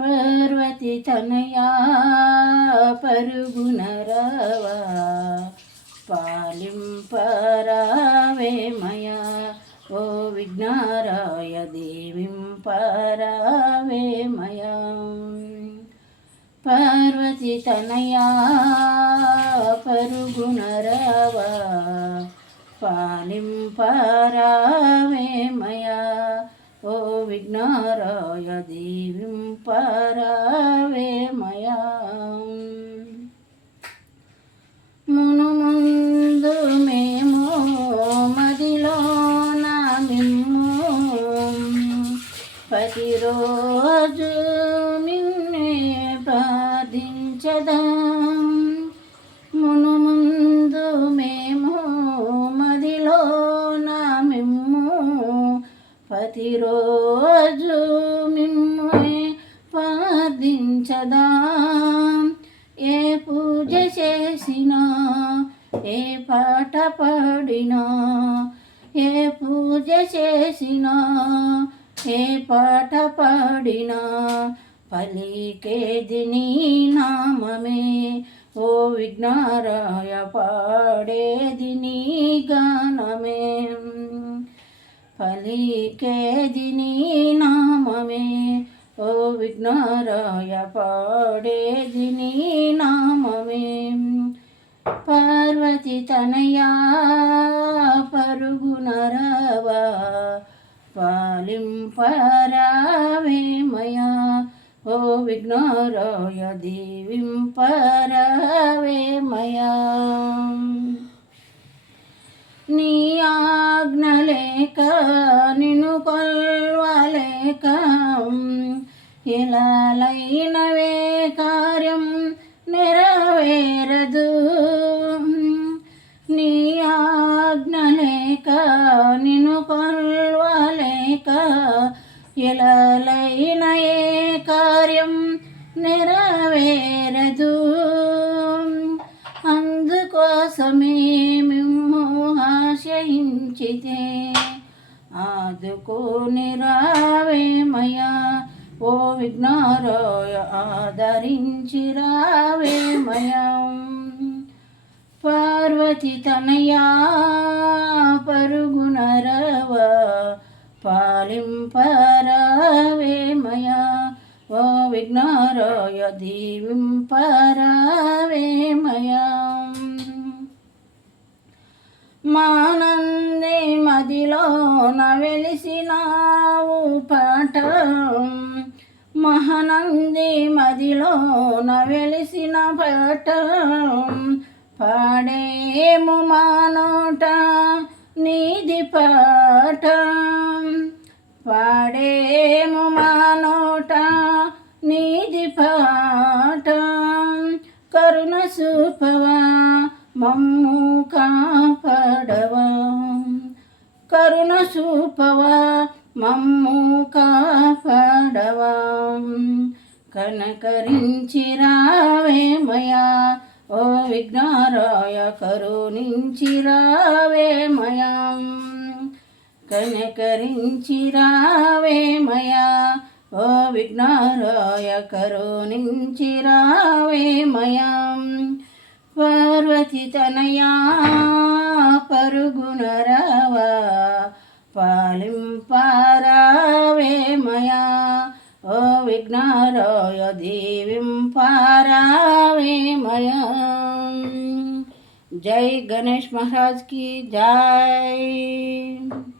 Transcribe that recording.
పార్వతి తనయా పరుగున రావా పాలింపరావేమయా ఓ విఘ్నారాయ దేవింపరావేమయా పార్వతి తనయా పరుగున రావా పాలింపరావేమయా ఓ విఘ్నారాయ దేవింపరావేమయా మును ముందు మేము మదిలోన మిమ్ము ప్రతిరోజు నిన్నే ప్రార్థించదాం మును ముందు మేము మదిలోన మిమ్ము ప్రతిరోజు మిమ్మే ప్రార్థించదాం ఏ పూజ చేసినా ఏ పాట పాడినా ఏ పూజ చేసినా ఏ పాట పాడినా పలికేది నీ నామమే ఓ విఘ్నారాయ పాడేది నీ గానమే పలికేది నీ నామమే ఓ విఘ్నారాయ పాడేది నీ నామమే పార్వతి తనయా పరుగున రావా పాలింపరావేమయా ఓ విఘ్నారాయ దేవింపరావేమయా నీ ఆజ్ఞ లేక నిన్ను కొల్వలేక ఎలాలైనవే కార్యం నెరవేరదు నీ ఆజ్ఞ లేక నిన్ను కొల్వలేక ఎలాలైన ఏ కార్యం నెరవేరదు అందుకోసమే మిమ్ము ఆశయించితే ఆదుకోని రావేమయా ఓ విఘ్నారాయ ఆదరించి రావేమయా పార్వతి తనయా పరుగున రావా పాలింపరావేమయా ఓ విఘ్నారాయ దేవింపరావేమయా మానందే మదిలోన వెలిసినావు పాట మహానంది మదిలోన వెలిసిన పాట పాడేము మానోట నీది పాట పాడేము మానోట నీది పాట కరుణ చూపవా మమ్ము కాపాడవా కరుణ చూపవా మమ్ము కాపాడవా కనకరించి రావేమయా ఓ విఘ్నారాయ కరుణించి రావేమయా కనకరించి రావేమయా ఓ విఘ్నారాయ కరుణించి రావేమయా పార్వతి తనయా పరుగున రావా పాలింపరావేమయా ఓ విఘ్నారాయ దేవింపరావేమయా జై గణేష్ महाराज की जय।